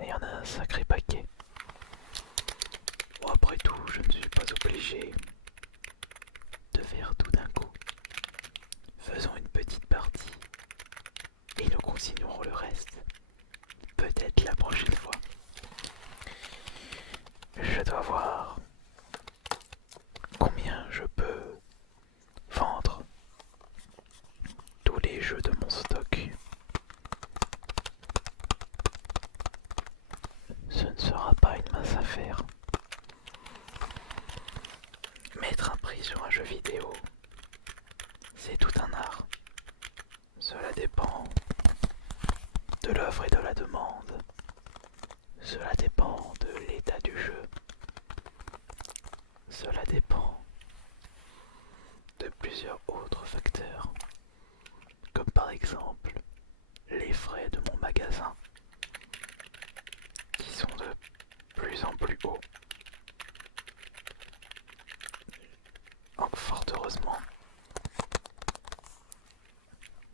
Et il y en a un sacré paquet. Bon, après tout, je ne suis pas obligé de faire tout d'un coup. Faisons une petite partie et nous continuerons le reste. Peut-être la prochaine fois. Je dois voir combien je peux vendre tous les jeux de mon stock. Ce ne sera pas une mince affaire. Mettre un prix sur un jeu vidéo, c'est tout un art. Cela dépend de l'offre et de la demande. Cela dépend de l'état du jeu. Cela dépend de plusieurs autres facteurs, comme par exemple les frais de mon magasin, qui sont de plus en plus hauts. Donc fort heureusement,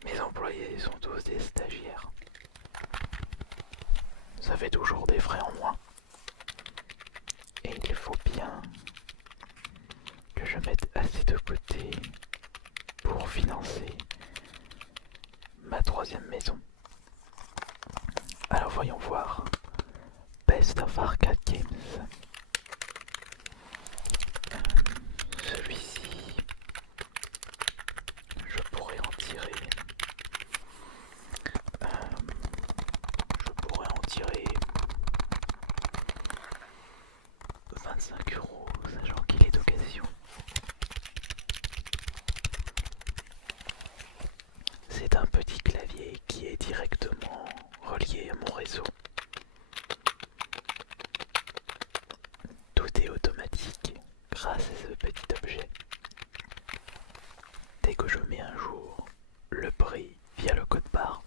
mes employés sont tous des stagiaires. Ça fait toujours des frais en moins. Et il faut bien que je mette assez de côté pour financer ma troisième maison. Alors voyons voir. Best of Arcade Games. Celui-ci, je pourrais en tirer. Je pourrais en tirer 25 €, sachant qu'il est d'occasion. C'est un petit clavier qui est directement relié à mon réseau. Tout est automatique grâce à ce petit objet. Dès que je mets un jour le prix via le code barre,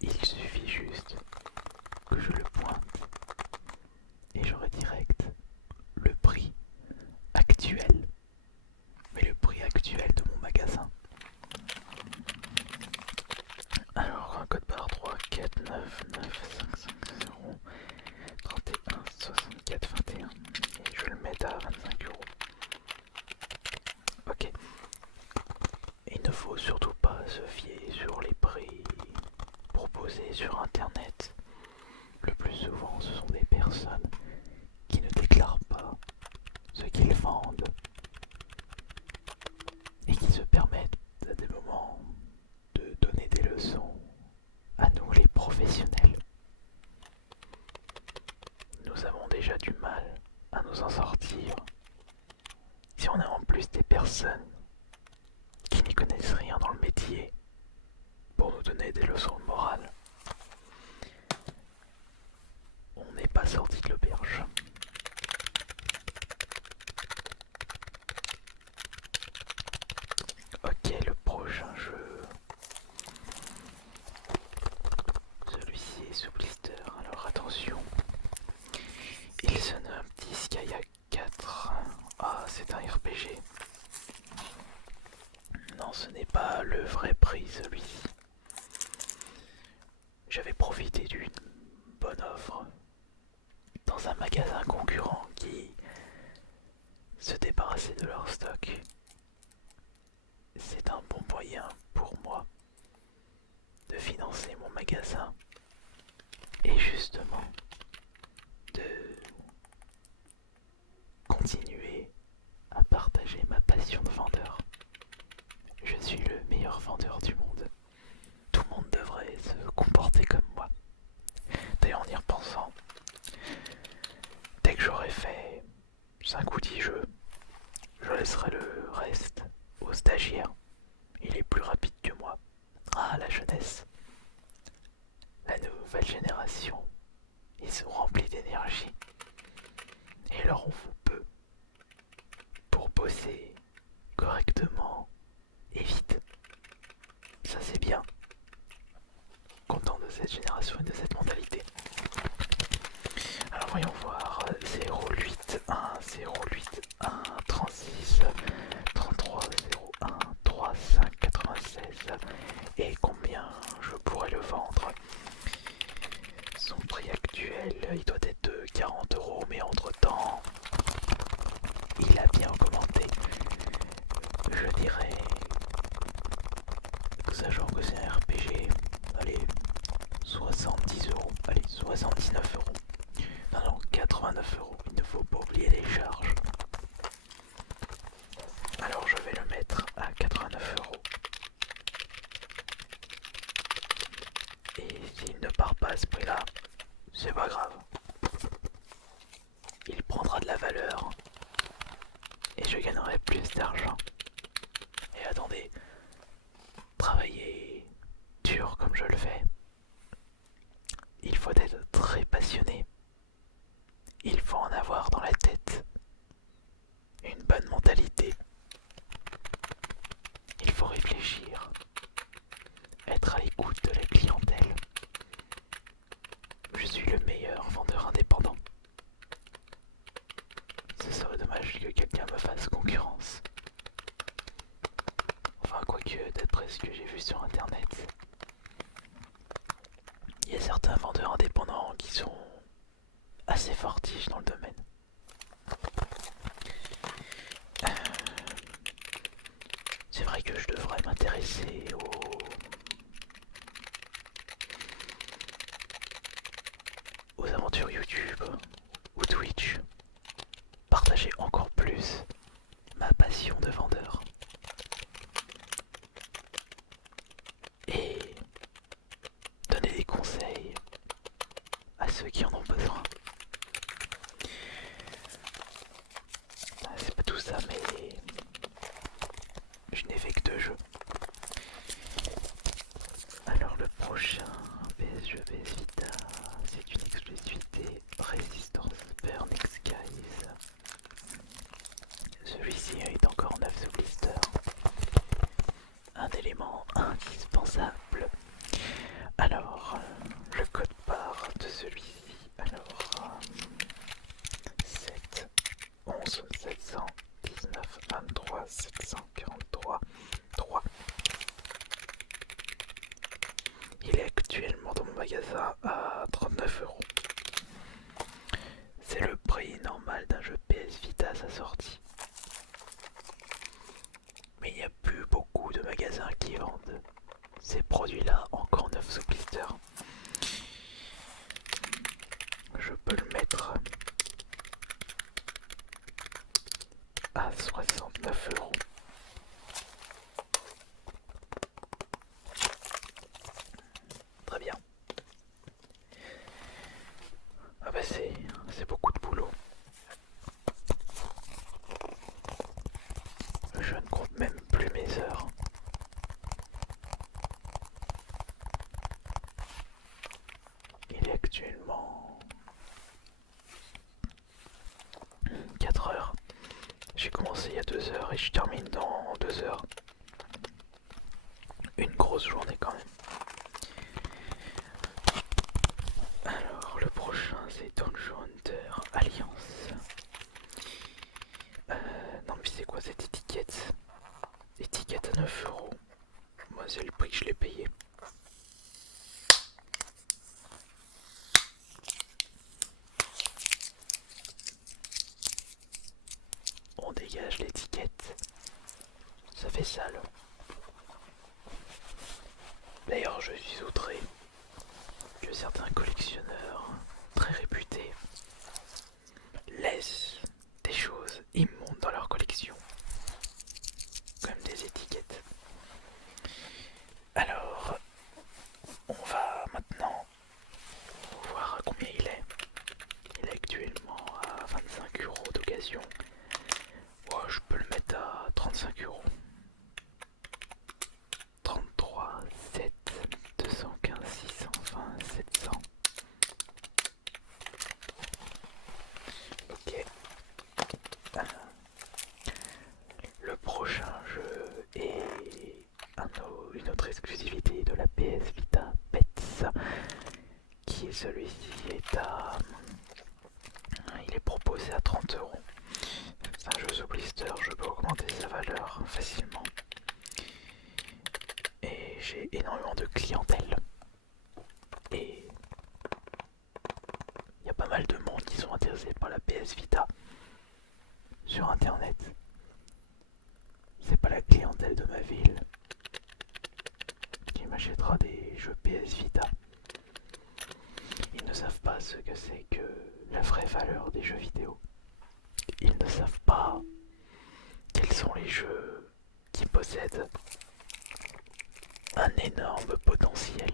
il suffit juste que je le pointe et j'aurai direct le prix actuel, mais le prix actuel de mon magasin. Alors un code barre 3 4 9 9 5 5 0 31 64 21 et je vais le mettre à 25 €. Ok. Il ne faut surtout pas se fier sur les prix proposés sur internet. Le plus souvent ce sont des personnes qui ne déclarent pas ce qu'ils vendent et qui se permettent à des moments de donner des leçons à nous les professionnels. Nous avons déjà du mal à nous en sortir. Si on a en plus des personnes qui n'y connaissent rien dans le métier pour nous donner des leçons de morale, on n'est pas sorti de l'auberge. Ok, le prochain jeu. Celui-ci est sous blister, alors attention. Il se nomme Disgaea 4. Ah, c'est un RPG. Non, ce n'est pas le vrai prix, celui-ci. J'avais profité d'une bonne offre dans un magasin concurrent qui se débarrassait de leur stock. C'est un bon moyen pour moi de financer mon magasin et justement de continuer à partager ma passion de vendeur. Je suis le meilleur vendeur du monde. Tout le monde devrait se comporter comme moi. D'ailleurs, en y repensant, dès que j'aurai fait 5 ou 10 jeux, je laisserai le reste au stagiaire. Il est plus rapide que moi. Ah, la jeunesse. La nouvelle génération. Ils sont remplis d'énergie. Et alors on vous peu pour bosser correctement et vite. Ça c'est bien. Content de cette génération et de cette mentalité. Alors voyons voir. 081 081 36 33 01 35 96 et combien je pourrais le vendre. son prix actuel, il doit être de 40 €, mais entre-temps, il a bien augmenté. Je dirais, sachant que c'est un RPG, allez, 70 €, allez, 79 €. Non, non, 89 €, il ne faut pas oublier les charges. Alors je vais le mettre à 89 €. Et s'il ne part pas à ce prix-là, c'est pas grave. Il prendra de la valeur et je gagnerai plus d'argent. Et attendez, travailler dur comme je le fais, il faut être très passionné. Il faut en avoir dans la tête une bonne mentalité. Il faut réfléchir, être à l'écoute de la clientèle. Je suis le meilleur vendeur indépendant. Ce serait dommage que quelqu'un me fasse concurrence. Enfin, quoique, d'après ce que j'ai vu sur internet, il y a certains vendeurs indépendants qui sont assez fortiches dans le domaine. C'est vrai que je devrais m'intéresser aux aventures YouTube ou Twitch, partager encore plus ma passion de vendeur et donner des conseils à ceux qui en ont besoin. C'est pas tout ça, mais je n'ai fait que 2 jeux. Alors le prochain jeu PS Vita, c'est une exclusivité Resistance Burning Skies. Celui-ci est encore neuf sous blister. Un élément indispensable. Alors, le code part de celui-ci. Alors, 7 11 719 23 743 3. Il est actuellement dans mon magasin à 39 €. C'est le prix normal d'un jeu PS Vita à sa sortie. Mais il n'y a plus beaucoup de magasins qui vendent ces produits-là encore neufs sous blister. Je peux le mettre à 69 €. Très bien. Ah bah c'est beaucoup de boulot. Je ne compte même plus mes heures. Il est actuellement 4 heures. J'ai commencé il y a 2 heures et je termine dans 2 heures. Une grosse journée quand même. Alors le prochain c'est Dungeon Hunter Alliance. Non mais c'est quoi cette étiquette? Étiquette à 9 €. Moi c'est le prix que je l'ai payé. On dégage l'étiquette. Ça fait sale. D'ailleurs je suis outré que certains collectionneurs très réputés laissent des choses immondes dans leur collection, comme des étiquettes. Alors, on va maintenant voir à combien il est. Il est actuellement à 25 € d'occasion. Ouais, je peux le mettre à 35 €. 33, 7, 215, 620, 700. Ok. Le prochain jeu est une autre exclusivité de la PS Vita Pets, qui est celui-ci il est proposé à 30 €. C'est un jeu sous blister, je peux augmenter sa valeur facilement. Et j'ai énormément de clientèle. Et PS Vita sur internet. C'est pas la clientèle de ma ville qui m'achètera des jeux PS Vita. Ils ne savent pas ce que c'est que la vraie valeur des jeux vidéo. Ils ne savent pas quels sont les jeux qui possèdent un énorme potentiel.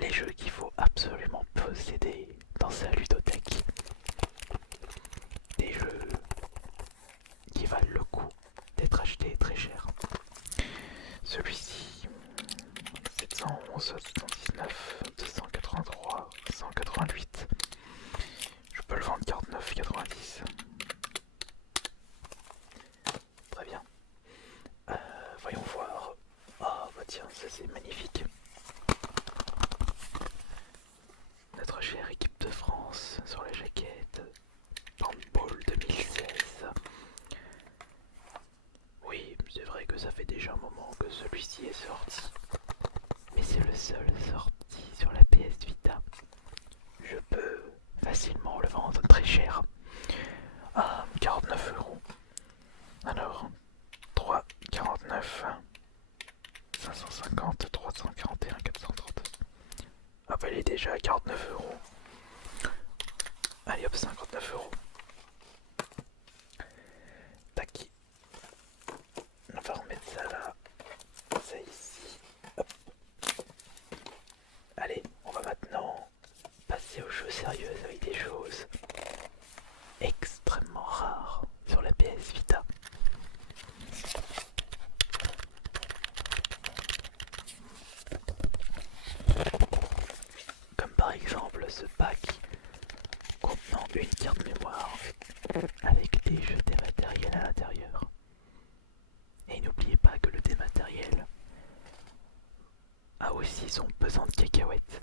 Les jeux qu'il faut absolument posséder dans sa ludothèque. Des jeux qui valent le coup d'être achetés très cher. Celui-ci, 711, 719, 283, 188. Je peux le vendre 49,90. Très bien. Voyons voir. Oh bah tiens, ça c'est magnifique. Notre chère équipe de France sur la jaquette. Handball 2016. Oui, c'est vrai que ça fait déjà un moment que celui-ci est sorti. Mais c'est le seul sorti sur la PS Vita. Je peux facilement le vendre très cher. À 49 euros. Alors, 3,49, 550, 341, 430. Ah bah il est déjà à 49 euros. Allez hop, 59 euros. Tac. On va remettre ça là. Ça ici. Hop. Allez, on va maintenant passer aux choses sérieuses avec des choses extrêmement rares sur la PS Vita. Comme par exemple ce pack contenant une carte mémoire avec des jeux dématériels à l'intérieur. Et n'oubliez pas que le dématériel a aussi son pesant de cacahuètes.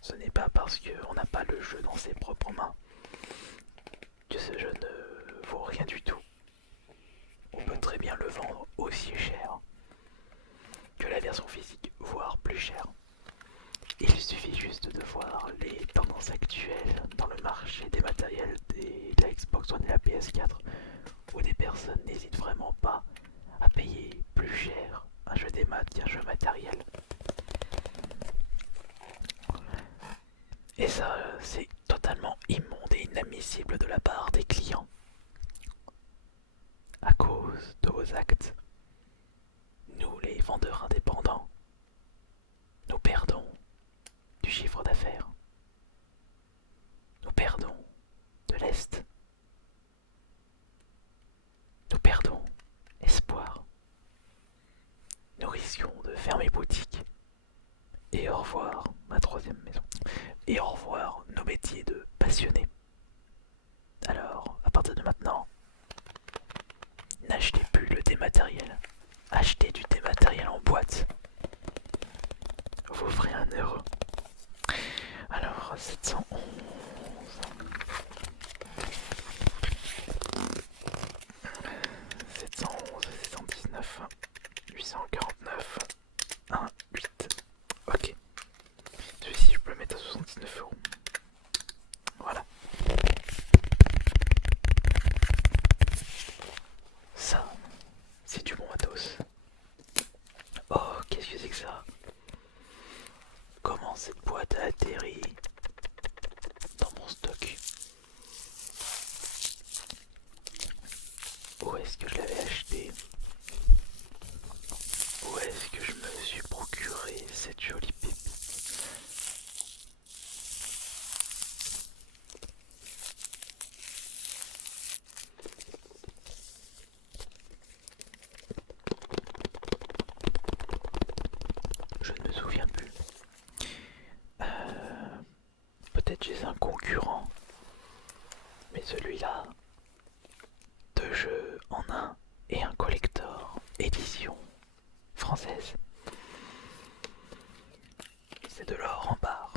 Ce n'est pas parce qu'on n'a pas le jeu dans ses propres mains que ce jeu ne vaut rien du tout. On peut très bien le vendre aussi cher que la version physique, voire plus cher. Il suffit juste de voir les tendances actuelles dans le marché des matériels de la Xbox One et la PS4, où des personnes n'hésitent vraiment pas à payer plus cher un jeu des maths qu'un jeu matériel. Et ça, c'est totalement immonde et inadmissible de la part des clients. À cause de vos actes, nous les vendeurs indépendants, nous perdons du chiffre d'affaires. Nous perdons de l'Est. Nous perdons espoir. Nous risquons de fermer boutique. Et au revoir ma troisième maison. Et au revoir nos métiers de passionnés. Alors, à partir de maintenant, n'achetez plus le dématériel. Achetez du dématériel en boîte. Vous ferez un heureux. Alors, 711. 711, 719, 849, 1, 8. Ok. Celui-ci, je peux le mettre à 79 euros. Voilà. Ça, c'est du bon matos. Oh, qu'est-ce que c'est que ça? Comment cette boîte a atterri dans mon stock? Où est-ce que je l'avais acheté? Où est-ce que je me suis procuré cette jolie pépite? Je ne me souviens plus. Peut-être chez un concurrent. Mais celui-là, 2 jeux en un et un collector, édition française. C'est de l'or en barre.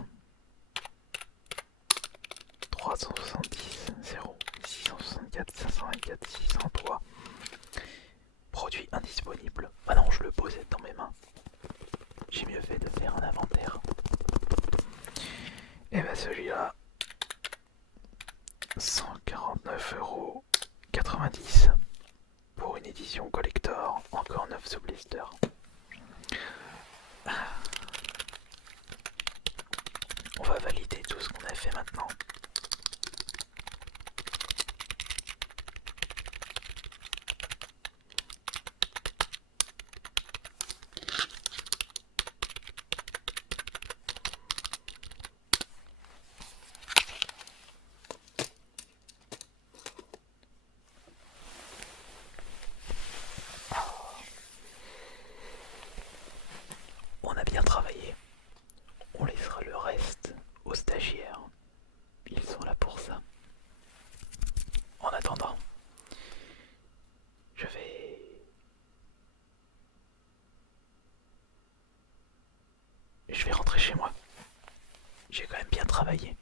370 0 664 524 603. Produit indisponible. Ah non, je le possède dans mes mains. J'ai mieux fait de faire un inventaire. Et bah celui-là, 149,90 € pour une édition collector, encore 9 sous blister. On va valider tout ce qu'on a fait maintenant. On a bien travaillé. On laissera le reste aux stagiaires. Ils sont là pour ça. En attendant, je vais... Je vais rentrer chez moi. J'ai quand même bien travaillé.